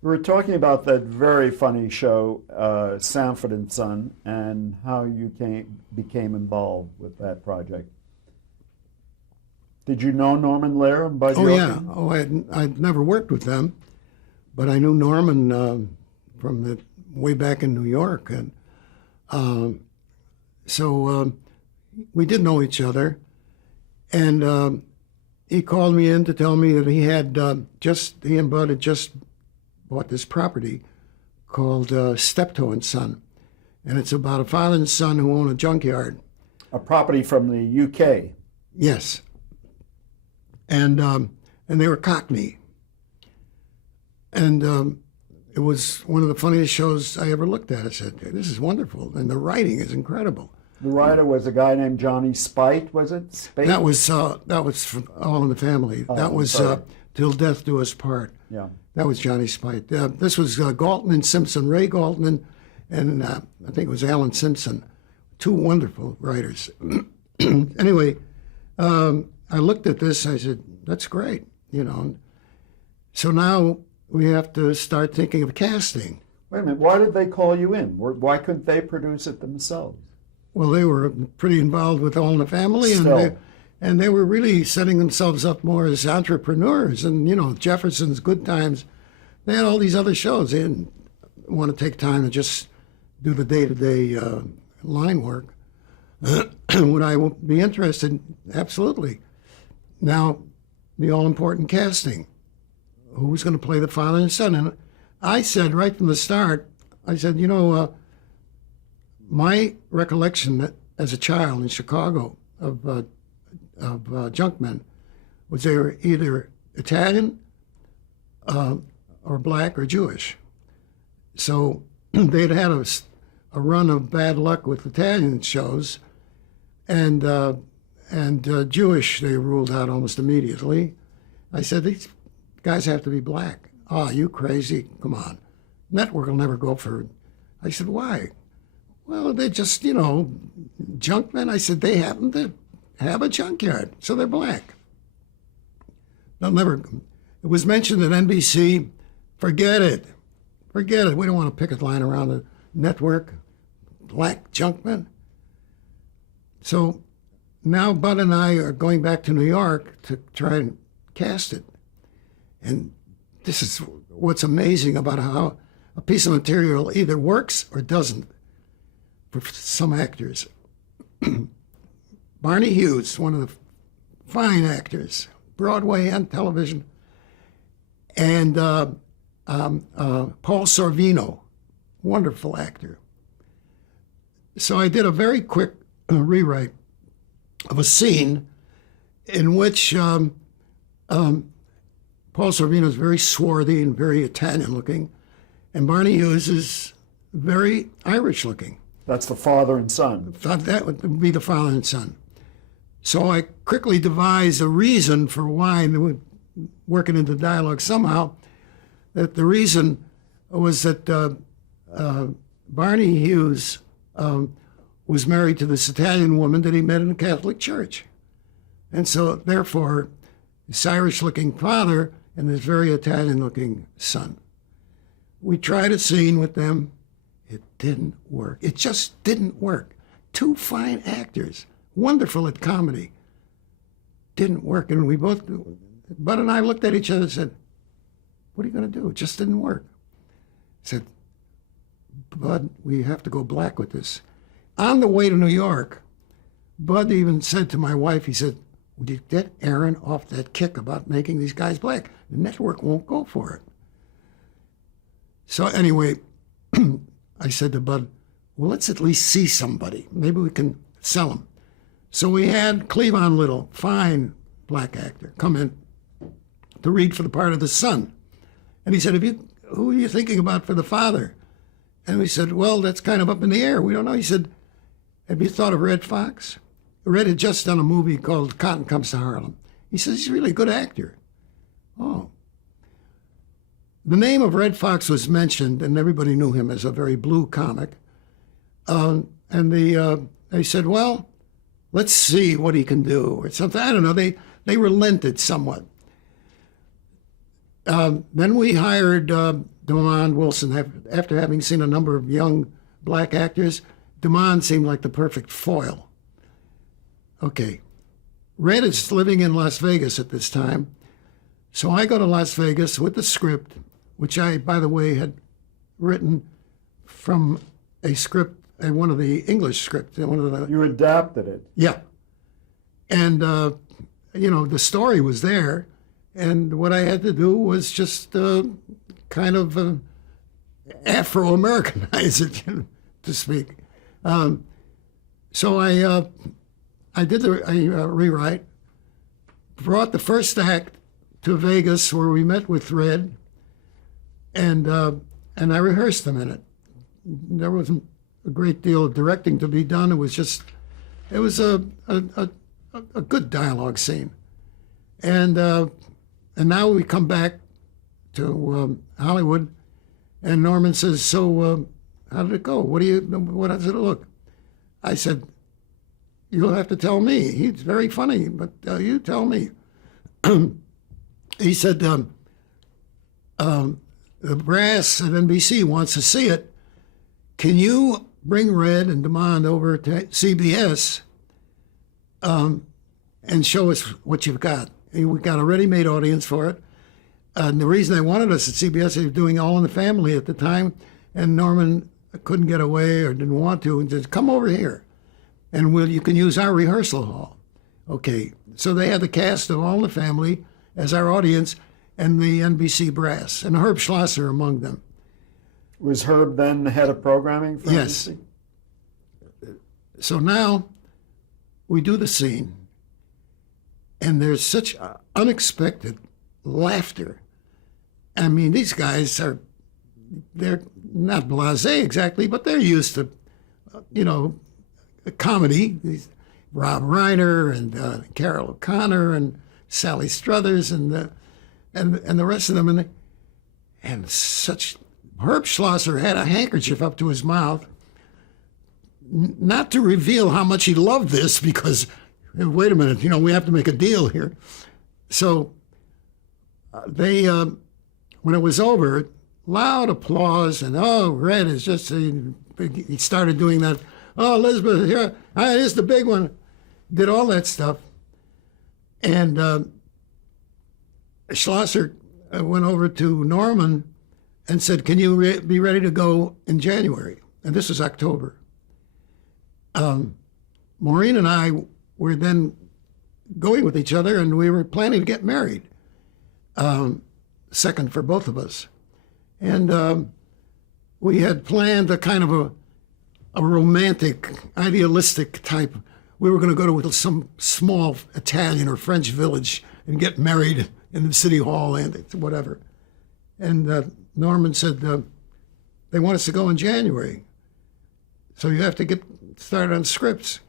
We were talking about that very funny show, Sanford and Son, and how you became involved with that project. Did you know Norman Lear and Bud Oh yeah. Yorkin? Oh, I'd never worked with them, but I knew Norman from the way back in New York, and um, so we did know each other. And he called me in to tell me that he and Bud had just bought this property called Steptoe and Son, and it's about a father and son who own a junkyard. A property from the UK. Yes, and they were Cockney, and it was one of the funniest shows I ever looked at. I said, "This is wonderful," and the writing is incredible. The writer was a guy named Johnny Spite, was it? Spate? That was from All in the Family. Oh, That was sorry. Till Death Do Us Part. Yeah. That was Johnny Spite. This was Galton and Simpson, Ray Galton, and I think it was Alan Simpson, two wonderful writers. Anyway, I looked at this. I said, "That's great," you know. So now we have to start thinking of casting. Wait a minute. Why did they call you in? Why couldn't they produce it themselves? Well, they were pretty involved with All in the Family, Still. and they were really setting themselves up more as entrepreneurs. And, you know, Jefferson's Good Times, they had all these other shows. They didn't want to take time to just do the day-to-day line work. Would I be interested? Absolutely. Now, the all-important casting. Who's going to play the father and son? And I said right from the start, I said, my recollection as a child in Chicago of junkmen was they were either Italian or black or Jewish. So they'd had a run of bad luck with Italian shows, and Jewish they ruled out almost immediately. I said, these guys have to be black. Oh, you crazy? Come on. Network will never go for it. I said, why? Well, they're just, junkmen. I said, they happen to have a junkyard, so they're black. They'll never. It was mentioned at NBC. Forget it. Forget it. We don't want to picket line around the network. Black junkmen. So now Bud and I are going back to New York to try and cast it. And this is what's amazing about how a piece of material either works or doesn't for some actors. Barney Hughes, one of the fine actors, Broadway and television, and Paul Sorvino, wonderful actor. So I did a very quick rewrite of a scene in which Paul Sorvino is very swarthy and very Italian-looking, and Barney Hughes is very Irish-looking. That's the father and son. Thought that would be the father and son. So I quickly devised a reason for why, and working into dialogue somehow, that the reason was that Barney Hughes was married to this Italian woman that he met in a Catholic church. And so, therefore, this Irish-looking father and this very Italian-looking son. We tried a scene with them. It didn't work. It just didn't work. Two fine actors, wonderful at comedy. Didn't work. And we both, Bud and I looked at each other and said, what are you going to do? It just didn't work. I said, Bud, we have to go black with this. On the way to New York, Bud even said to my wife, he said, would you get Aaron off that kick about making these guys black? The network won't go for it. So anyway, I said to Bud, well, let's at least see somebody. Maybe we can sell them. So we had Cleavon Little, fine black actor, come in to read for the part of the son. And he said, who are you thinking about for the father? And we said, well, that's kind of up in the air. We don't know. He said, have you thought of Red Fox? Red had just done a movie called Cotton Comes to Harlem. He says, he's a really good actor. Oh. The name of Red Fox was mentioned, and everybody knew him as a very blue comic. And they said, well, let's see what he can do, or something. I don't know. They relented somewhat. Then we hired Demond Wilson. After having seen a number of young black actors, Demond seemed like the perfect foil. Okay, Red is living in Las Vegas at this time, so I go to Las Vegas with the script, which I, by the way, had written from a script, one of the English scripts, one of the. You adapted it. Yeah, and the story was there, and what I had to do was just kind of Afro-Americanize it, to speak. So I did the rewrite, brought the first act to Vegas where we met with Red, and I rehearsed them in it. There wasn't a great deal of directing to be done. It was a good dialogue scene, and now we come back to Hollywood, and Norman says, "So, how did it go? What does it look?" I said, "You'll have to tell me. He's very funny, but you tell me." He said, "The brass at NBC wants to see it. Can you bring Red and Demond over to CBS and show us what you've got?" We got a ready-made audience for it. And the reason they wanted us at CBS, they were doing All in the Family at the time, and Norman couldn't get away or didn't want to, and said, "Come over here, and you can use our rehearsal hall." Okay, so they had the cast of All in the Family as our audience, and the NBC brass, and Herb Schlosser among them. Was Herb then head of programming for Yes. NBC? So now we do the scene, and there's such unexpected laughter. I mean, these guys they're not blasé exactly, but they're used to, comedy. Rob Reiner and Carol O'Connor and Sally Struthers and the rest of them, and such. Herb Schlosser had a handkerchief up to his mouth, not to reveal how much he loved this, because wait a minute, we have to make a deal here. So they, when it was over, loud applause, and Red is just, he started doing that. "Oh, Elizabeth, here, here's the big one." Did all that stuff. And Schlosser went over to Norman and said, "Can you be ready to go in January?" And this was October. Maureen and I were then going with each other, and we were planning to get married, second for both of us. And we had planned a kind of a romantic, idealistic type. We were going to go to some small Italian or French village and get married in the city hall and whatever. And Norman said, "They want us to go in January, so you have to get started on scripts."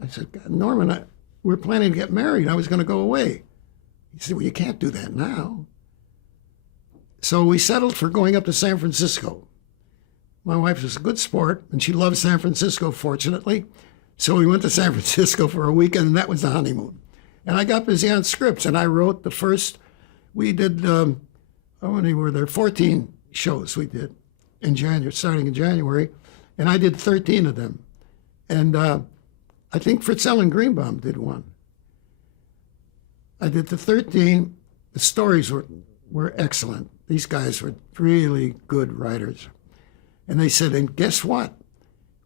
I said, "God, Norman, we're planning to get married. I was going to go away." He said, "Well, you can't do that now." So we settled for going up to San Francisco. My wife was a good sport, and she loved San Francisco, fortunately. So we went to San Francisco for a weekend, and that was the honeymoon. And I got busy on scripts, and I wrote the first. We did, how many were there? 14 shows we did in January, starting in January, and I did 13 of them. And I think Fritzell and Greenbaum did one. I did the 13. The stories were excellent. These guys were really good writers. And they said, "And guess what?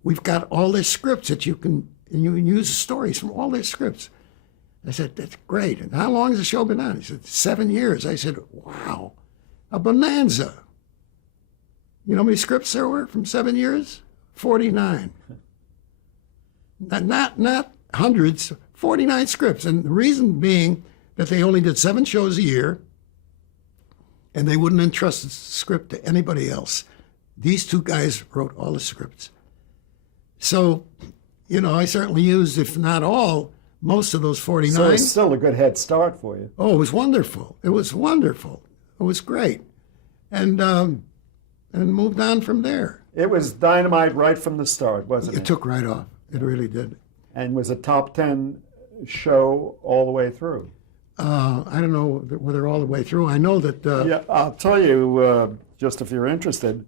We've got all their scripts that you can use the stories from all their scripts." I said, "That's great. And how long has the show been on?" He said, 7 years. I said, "Wow, a bonanza." You know how many scripts there were from 7 years? 49. Not hundreds, 49 scripts. And the reason being that they only did 7 shows a year, and they wouldn't entrust the script to anybody else. These two guys wrote all the scripts. So, I certainly used, if not all, most of those 49. So it's still a good head start for you. Oh, it was wonderful. It was wonderful. It was great. And moved on from there. It was dynamite right from the start, wasn't it? It took right off. It really did. And was a top 10 show all the way through. I don't know whether all the way through. I know that. Yeah, I'll tell you, just if you're interested,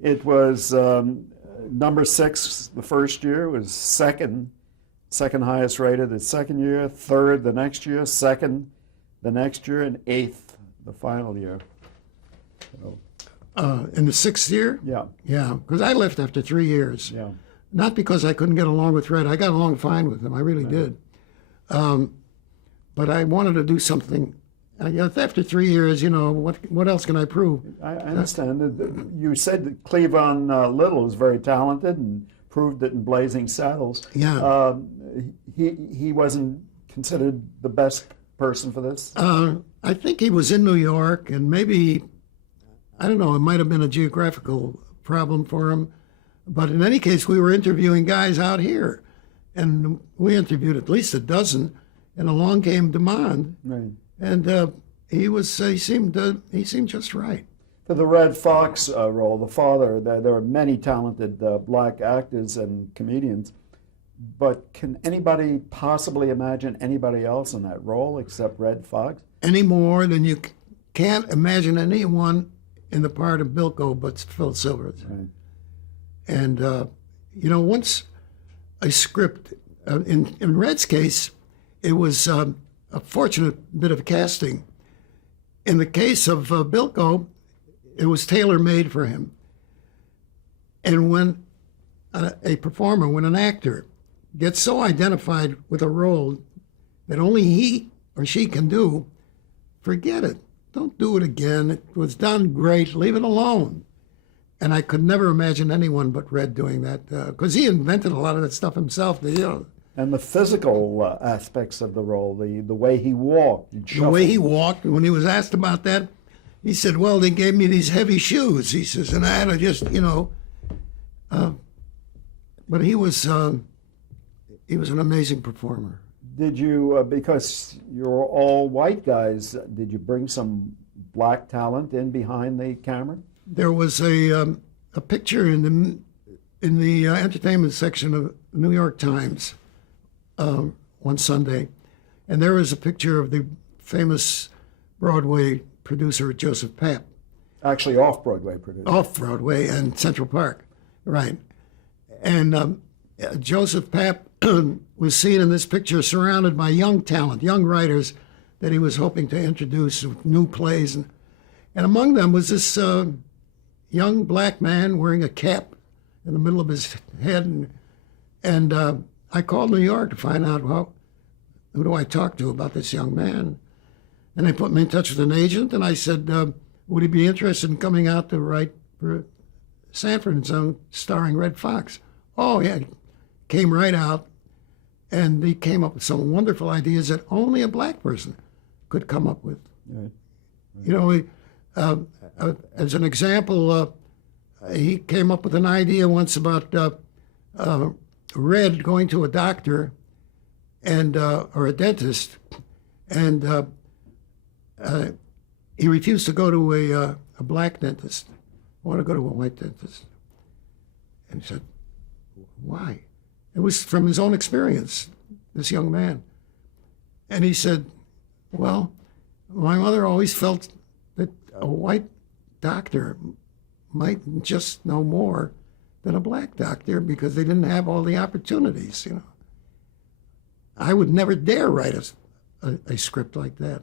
it was number 6 the first year, was second highest rated the second year, third the next year, second the next year, and 8th the final year. So, in the 6th year? yeah, Yeah, because I left after 3 years. yeah. Not because I couldn't get along with Red. I got along fine with him. I really did. But I wanted to do something. After 3 years, what else can I prove? I understand. You said that Cleavon Little was very talented and proved it in Blazing Saddles. Yeah. He wasn't considered the best person for this? I think he was in New York, and maybe, I don't know, it might have been a geographical problem for him. But in any case, we were interviewing guys out here, and we interviewed at least a dozen, and along came DeMond, Right. and he seemed just right. For the Red Fox role, the father, there were many talented black actors and comedians, but can anybody possibly imagine anybody else in that role except Red Fox? Any more than you can't imagine anyone in the part of Bilko but Phil Silvers. Right. And, once a script, in Red's case, it was a fortunate bit of casting. In the case of Bilko, it was tailor-made for him. And when a performer, when an actor gets so identified with a role that only he or she can do, forget it. Don't do it again. It was done great. Leave it alone. And I could never imagine anyone but Red doing that, because he invented a lot of that stuff himself. And the physical aspects of the role, the way he walked. The way he walked, when he was asked about that, he said, well, they gave me these heavy shoes. He says, and I had to just, but he was an amazing performer. Did you, because you're all white guys, did you bring some black talent in behind the camera? There was a picture in the entertainment section of New York Times one Sunday, and there was a picture of the famous Broadway producer Joseph Papp. Actually, off-Broadway producer. Off-Broadway and Central Park, right. And Joseph Papp was seen in this picture surrounded by young talent, young writers that he was hoping to introduce with new plays. And among them was this young black man wearing a cap in the middle of his head. And I called New York to find out, well, who do I talk to about this young man? And they put me in touch with an agent, and I said, would he be interested in coming out to write for Sanford & Son, starring Red Fox? Oh, yeah. He came right out, and he came up with some wonderful ideas that only a black person could come up with. Right. As an example, he came up with an idea once about Red going to a doctor and or a dentist, and he refused to go to a black dentist. I want to go to a white dentist. And he said, why? It was from his own experience, this young man. And he said, well, my mother always felt that a white doctor might just know more than a black doctor because they didn't have all the opportunities, I would never dare write a script like that.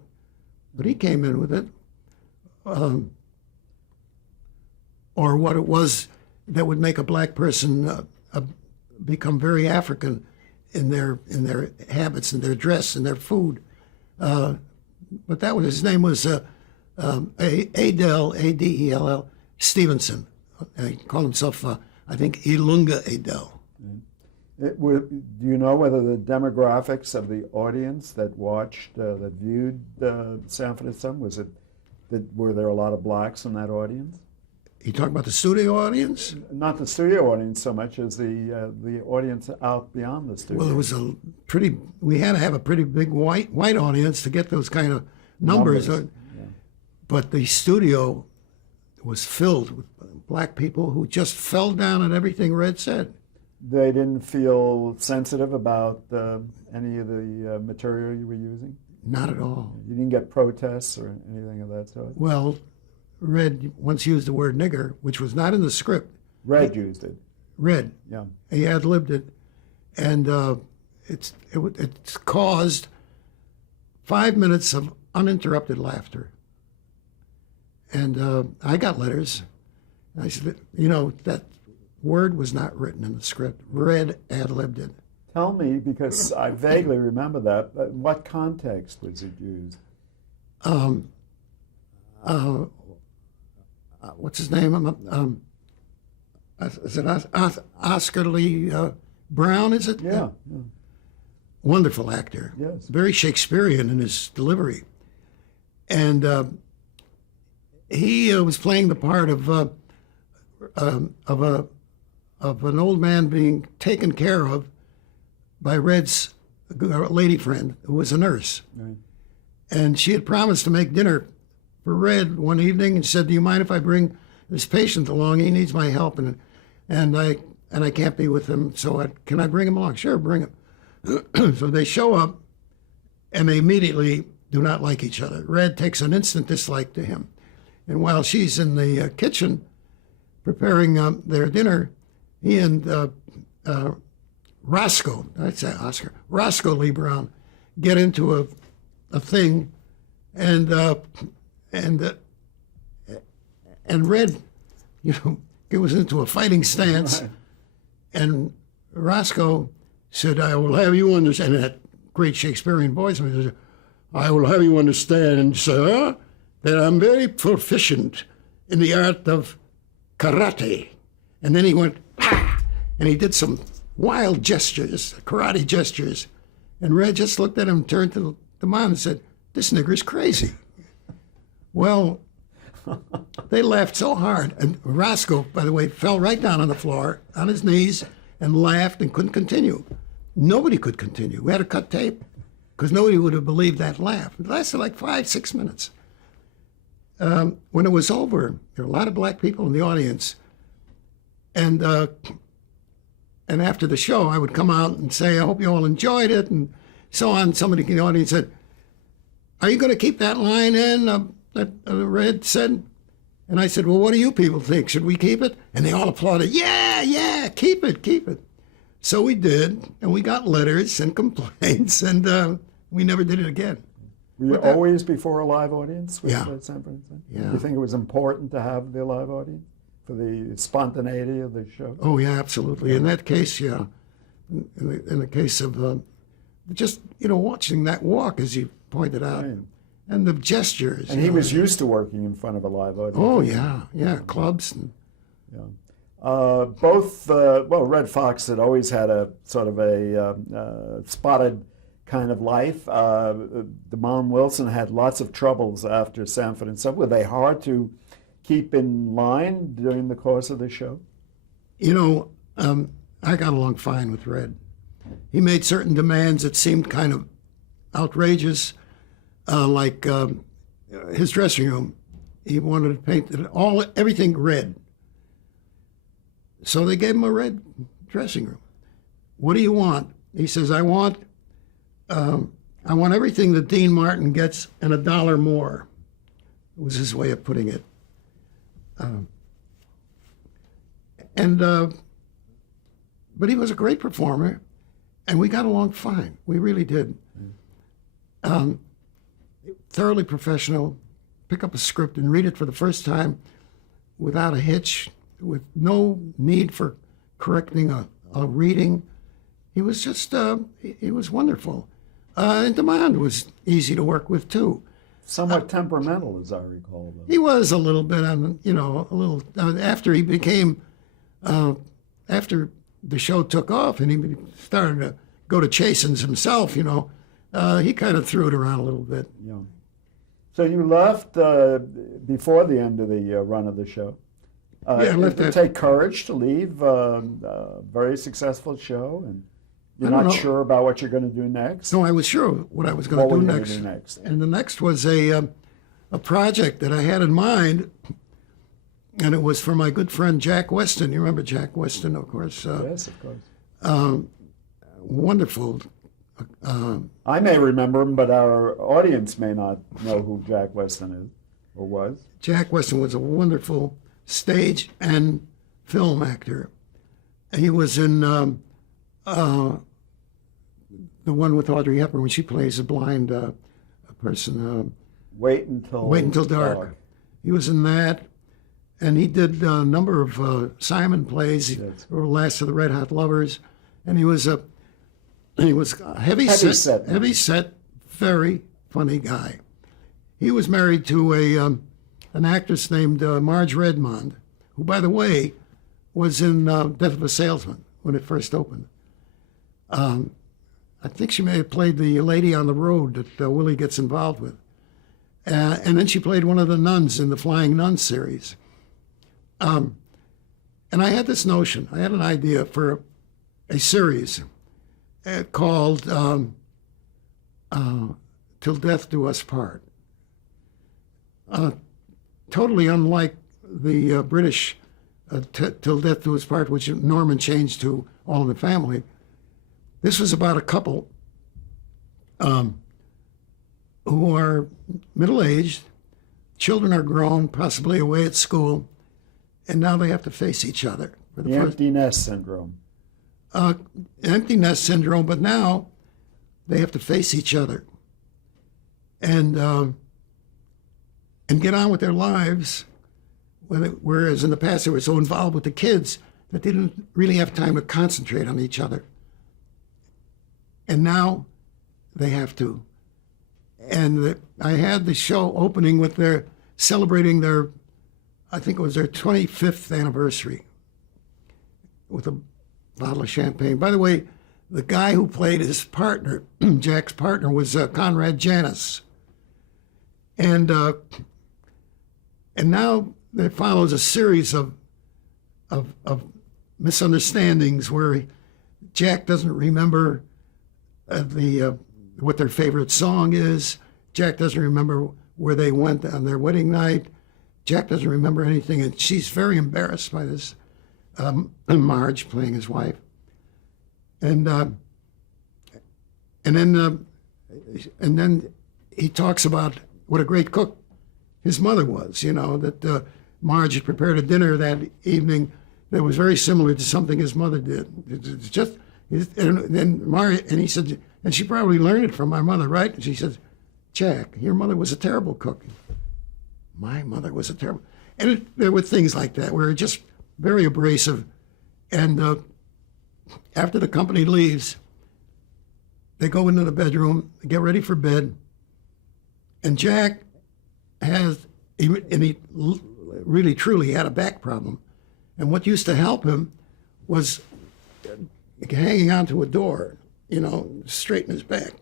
But he came in with it. Or what it was that would make a black person become very African in their habits, in their dress, in their food. But that was, his name was Adele, A-D-E-L-L, Stevenson. He called himself, I think, Ilunga Adele. Do you know whether the demographics of the audience that watched, that viewed Sanford & Son, were there a lot of blacks in that audience? You talking about the studio audience? Not the studio audience so much as the audience out beyond the studio. Well, it was we had to have a pretty big white audience to get those kind of numbers. Yeah. But the studio was filled with black people who just fell down at everything Red said. They didn't feel sensitive about any of the material you were using? Not at all. You didn't get protests or anything of that sort? Well, Red once used the word nigger, which was not in the script. Red used it. Red. Yeah. He ad-libbed it, and it's caused 5 minutes of uninterrupted laughter. And I got letters. I said, that word was not written in the script. Red ad-libbed it. Tell me, because I vaguely remember that, but what context was it used? What's his name? Is it Oscar Lee Brown, is it? Yeah. Wonderful actor. Yes. Very Shakespearean in his delivery. And he was playing the part of an old man being taken care of by Red's lady friend, who was a nurse. Right. And she had promised to make dinner for Red one evening and said, "Do you mind if I bring this patient along? He needs my help, and I can't be with him, so can I bring him along?" "Sure, bring him." So they show up, and they immediately do not like each other. Red takes an instant dislike to him. And while she's in the kitchen preparing their dinner, he and Roscoe Lee Brown, get into a thing, and Red, it was into a fighting stance, and Roscoe said, "I will have you understand," in that great Shakespearean voice, he said, "I will have you understand, sir, that I'm very proficient in the art of karate." And then he went, "Ha!" And he did some wild gestures, karate gestures. And Red just looked at him, turned to the mom and said, "This nigger's crazy." Well, they laughed so hard. And Roscoe, by the way, fell right down on the floor, on his knees, and laughed and couldn't continue. Nobody could continue. We had to cut tape because nobody would have believed that laugh. It lasted like 5-6 minutes. When it was over, there were a lot of black people in the audience. And after the show, I would come out and say, "I hope you all enjoyed it," and so on. Somebody in the audience said, "Are you going to keep that line in that Red said?" And I said, "Well, what do you people think? Should we keep it?" And they all applauded. Yeah, keep it. So we did, and we got letters and complaints, and we never did it again. Were you always before a live audience with Yeah. San Francisco? Yeah. You think it was important to have the live audience for the spontaneity of the show? Oh, yeah, absolutely. In that case, yeah. In the case of just, watching that walk, as you pointed out, Right. and the gestures. And he was used to working in front of a live audience. Oh, yeah, clubs. And, Red Fox had always had a sort of a spotted kind of life. Damon Wilson had lots of troubles after Sanford and Son. Were they hard to keep in line during the course of the show? I got along fine with Red. He made certain demands that seemed kind of outrageous, like his dressing room. He wanted to paint everything red. So they gave him a red dressing room. "What do you want?" He says, I want everything that Dean Martin gets and $1 more." It was his way of putting it. But he was a great performer, and we got along fine. We really did. Thoroughly professional, pick up a script and read it for the first time without a hitch, with no need for correcting a reading. He was just, he was wonderful. And Damon was easy to work with, too. Somewhat temperamental, as I recall, though. He was a little bit after he became, after the show took off and he started to go to Chasen's himself, he kind of threw it around a little bit. Yeah. So you left before the end of the run of the show. I left Did it take courage to leave a very successful show, and you're not sure about what you're going to do next? No, I was sure what I was going to do next. Do next? And the next was a project that I had in mind, and it was for my good friend Jack Weston. You remember Jack Weston, of course. Yes, of course. Wonderful I may remember him, but our audience may not know who Jack Weston is or was. Jack Weston was a wonderful stage and film actor. He was in the one with Audrey Hepburn when she plays a blind person. Wait Until Dark. He was in that, and he did a number of Simon plays. Yes. Last of the Red Hot Lovers, and he was a heavy set, very funny guy. He was married to an actress named Marge Redmond, who, by the way, was in Death of a Salesman when it first opened. I think she may have played the lady on the road that Willie gets involved with. And then she played one of the nuns in the Flying Nun series. And I had this notion, I had an idea for a series called Till Death Do Us Part. Totally unlike the British Till Death Do Us Part, which Norman changed to All in the Family. This was about a couple who are middle-aged, children are grown, possibly away at school, and now they have to face each other. For The empty nest syndrome. Empty nest syndrome, but now they have to face each other and get on with their lives, whereas in the past they were so involved with the kids that they didn't really have time to concentrate on each other. And now they have to. And I had the show opening with their celebrating their, I think it was their 25th anniversary with a bottle of champagne. By the way, the guy who played his partner, Jack's partner, was Conrad Janis. And now there follows a series of misunderstandings where Jack doesn't remember what their favorite song is. Jack doesn't remember where they went on their wedding night. Jack doesn't remember anything, and she's very embarrassed by this. Marge playing his wife, and then he talks about what a great cook his mother was. You know that Marge had prepared a dinner that evening that was very similar to something his mother did. It's just. And he said, and she probably learned it from my mother, right? And she said, Jack, your mother was a terrible cook. My mother was a terrible. And there were things like that where it's just very abrasive. And after the company leaves, they go into the bedroom, get ready for bed. And Jack he really truly had a back problem. And what used to help him was hanging onto a door, straighten his back.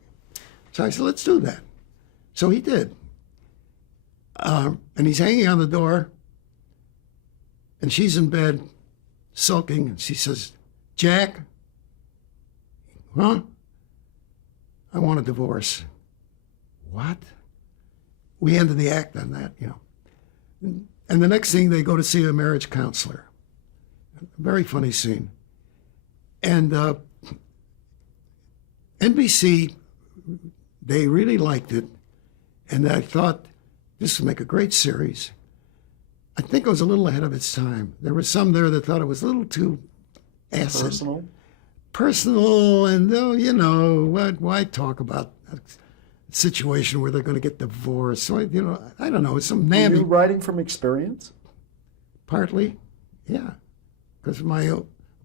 So I said, let's do that. So he did. And he's hanging on the door, and she's in bed, sulking, and she says, Jack, huh? I want a divorce. What? We ended the act on that, And the next thing, they go to see a marriage counselor. Very funny scene. And NBC, they really liked it, and I thought this would make a great series. I think it was a little ahead of its time. There were some there that thought it was a little too acid. Personal, and why talk about a situation where they're going to get divorced? So, I don't know. It's some namby. Were you writing from experience? Partly, yeah, because my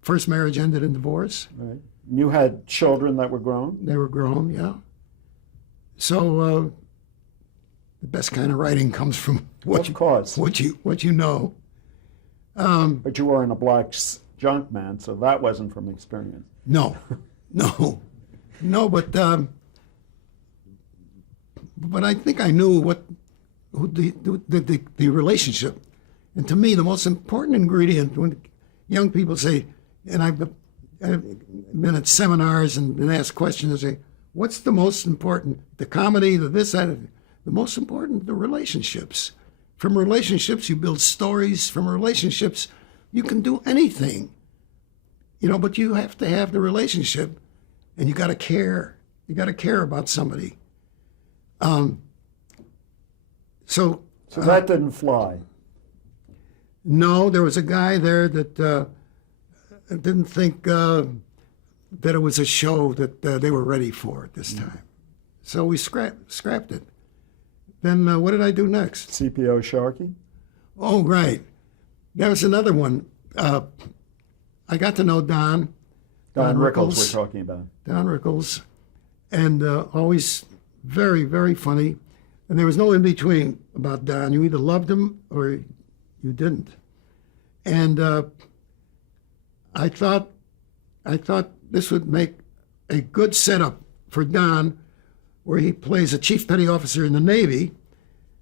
first marriage ended in divorce. Right. You had children that were grown? They were grown, yeah. So the best kind of writing comes from what you know. But you weren't a black junk man, so that wasn't from experience. No, but I think I knew the relationship. And to me, the most important ingredient when young people say, and I've been at seminars and been asked questions, and say, what's the most important? The comedy, the this, that, the most important, the relationships. From relationships, you build stories. From relationships, you can do anything. But you have to have the relationship, and you got to care. You got to care about somebody. So that didn't fly. no, there was a guy there that didn't think that it was a show that they were ready for at this time. So we scrapped it. Then what did I do next? CPO Sharkey? Oh, right. That was another one. I got to know Don Rickles we're talking about. Don Rickles, and always very, very funny. And there was no in between about Don. You either loved him or you didn't. And I thought this would make a good setup for Don, where he plays a chief petty officer in the Navy,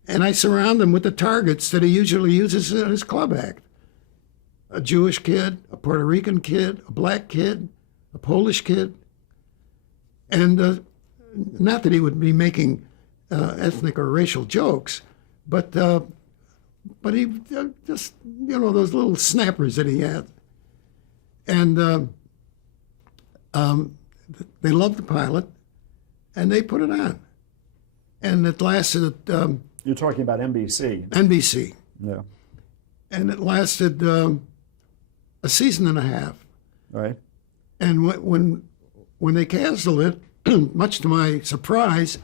and I surround him with the targets that he usually uses in his club act. A Jewish kid, a Puerto Rican kid, a black kid, a Polish kid. And not that he would be making ethnic or racial jokes, but he just, those little snappers that he had. And they loved the pilot, and they put it on. And it lasted at You're talking about NBC. NBC. Yeah. And it lasted a season and a half. Right. And when they canceled it, much to my surprise,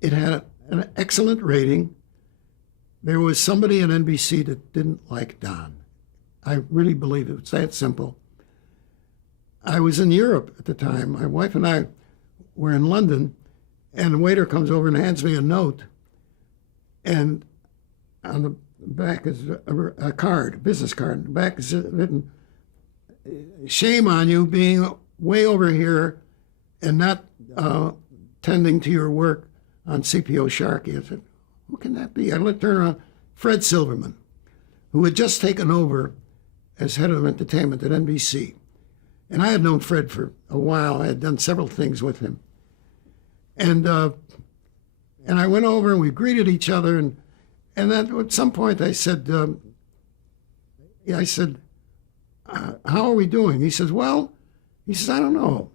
it had an excellent rating. There was somebody at NBC that didn't like Don. I really believe it was that simple. I was in Europe at the time. My wife and I were in London, and the waiter comes over and hands me a note. And on the back is a card, a business card. On the back is written, "Shame on you being way over here and not tending to your work on CPO Sharkey." I said, who can that be? I looked around. Fred Silverman, who had just taken over as head of entertainment at NBC. And I had known Fred for a while. I had done several things with him. And I went over and we greeted each other. And then at some point I said, how are we doing? He says, I don't know.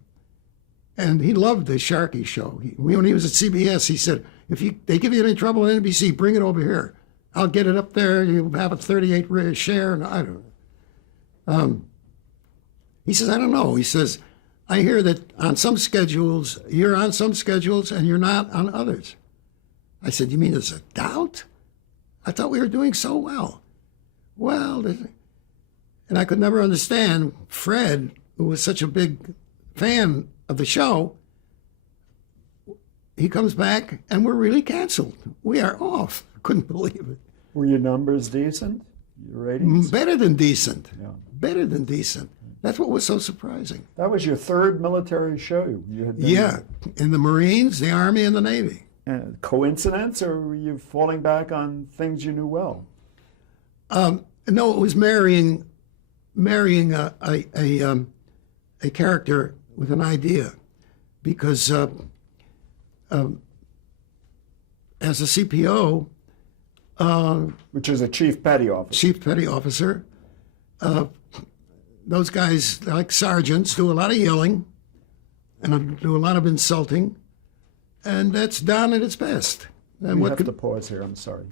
And he loved the Sharkey show. When he was at CBS, he said, if they give you any trouble at NBC, bring it over here. I'll get it up there. You'll have a 38 share. And I don't know. He says, I don't know. He says, I hear that on some schedules, you're on some schedules and you're not on others. I said, you mean there's a doubt? I thought we were doing so well. Well, and I could never understand Fred, who was such a big fan of the show. He comes back and we're really canceled. We are off. Couldn't believe it. Were your numbers decent? Your ratings? Better than decent. Yeah. Better than decent. That's what was so surprising. That was your third military show you had been Yeah, in the Marines, the Army, and the Navy. Coincidence, or were you falling back on things you knew well? No, it was marrying a character with an idea, because as a CPO, Which is a chief petty officer. chief petty officer, those guys, like sergeants, do a lot of yelling and do a lot of insulting, and that's Don at its best. And We what have could, to pause here, I'm sorry.